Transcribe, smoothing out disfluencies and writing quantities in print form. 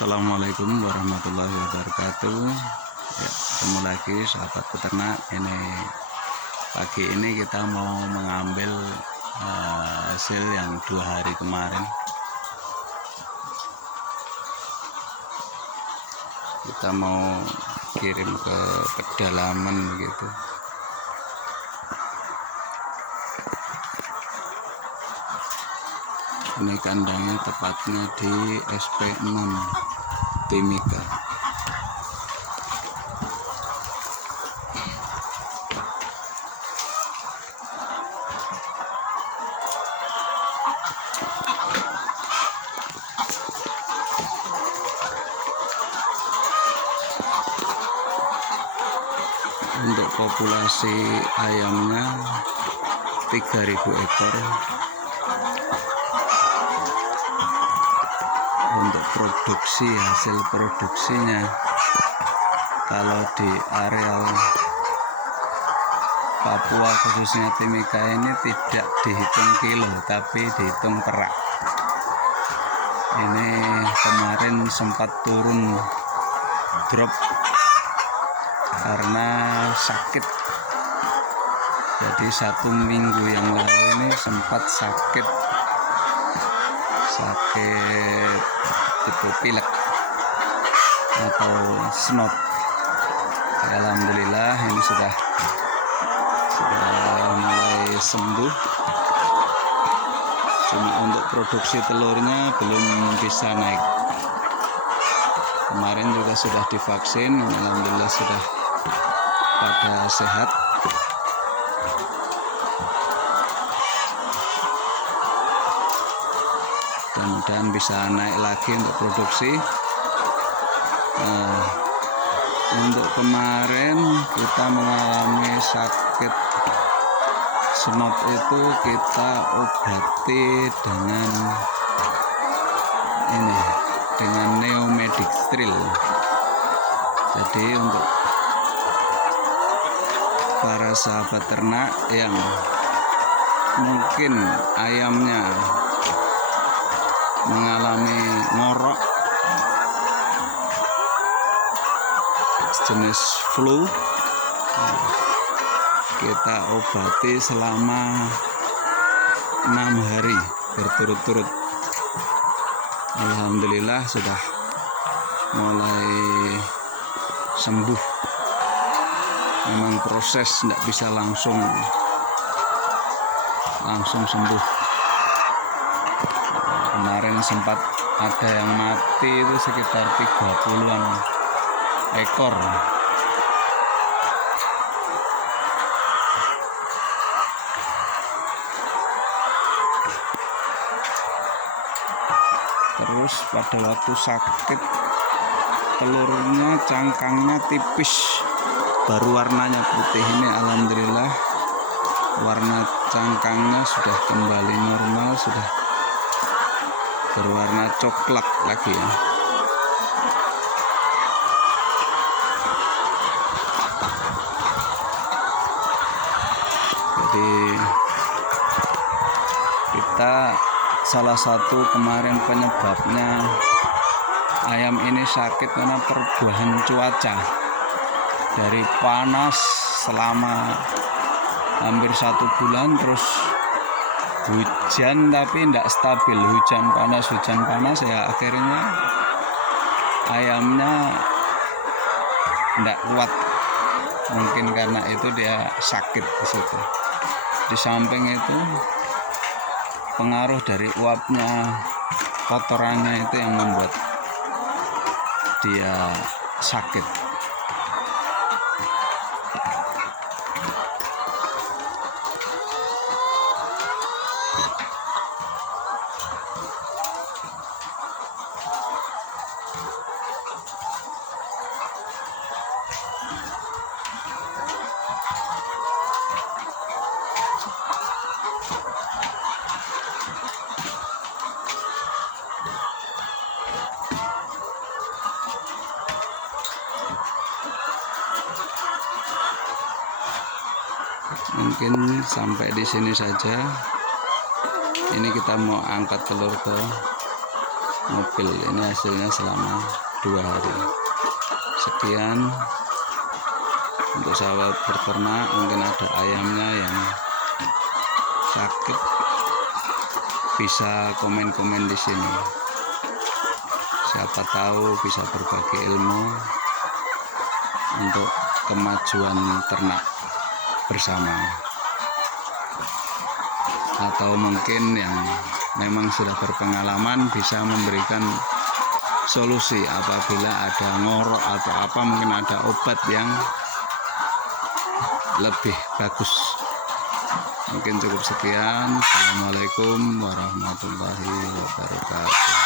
Assalamualaikum warahmatullahi wabarakatuh. Ya, ketemu lagi sahabat peternak. Ini pagi ini kita mau mengambil hasil yang 2 hari kemarin. Kita mau kirim ke pedalaman begitu. Ini kandangnya tepatnya di SP6 Timika. Untuk populasi ayamnya 3.000 ekor. Untuk hasil produksinya, kalau di areal Papua khususnya Timika ini tidak dihitung kilo tapi dihitung perak. Ini kemarin sempat turun drop karena sakit. Jadi 1 minggu yang lalu ini sempat sakit tipe pilek atau snot. Alhamdulillah ini sudah mulai sembuh. Cuma untuk produksi telurnya belum bisa naik. Kemarin juga sudah divaksin, alhamdulillah sudah pada sehat. Mudah-mudahan bisa naik lagi untuk produksi. Untuk kemarin kita mengalami sakit snot itu kita obati dengan Neomedistril. Jadi untuk para sahabat ternak yang mungkin ayamnya mengalami ngorok jenis flu, kita obati selama 6 hari berturut-turut. Alhamdulillah sudah mulai sembuh. Memang proses tidak bisa langsung sembuh. Kemarin sempat ada yang mati itu sekitar 30-an ekor. Terus pada waktu sakit telurnya, cangkangnya tipis, baru warnanya putih. Ini alhamdulillah warna cangkangnya sudah kembali normal, sudah berwarna coklat lagi ya. Jadi kita salah satu kemarin penyebabnya ayam ini sakit karena perubahan cuaca. Dari panas selama hampir 1 bulan, terus hujan tapi tidak stabil, hujan panas ya, akhirnya ayamnya tidak kuat. Mungkin karena itu dia sakit di situ. Di samping itu pengaruh dari uapnya, kotorannya itu yang membuat dia sakit. Mungkin sampai di sini saja. Ini kita mau angkat telur ke mobil. Ini hasilnya selama 2 hari. Sekian untuk sahabat peternak, mungkin ada ayamnya yang sakit, bisa komen-komen di sini. Siapa tahu bisa berbagi ilmu untuk kemajuan ternak bersama. Atau mungkin yang memang sudah berpengalaman bisa memberikan solusi apabila ada ngorok atau apa, mungkin ada obat yang lebih bagus. Mungkin cukup sekian. Assalamualaikum warahmatullahi wabarakatuh.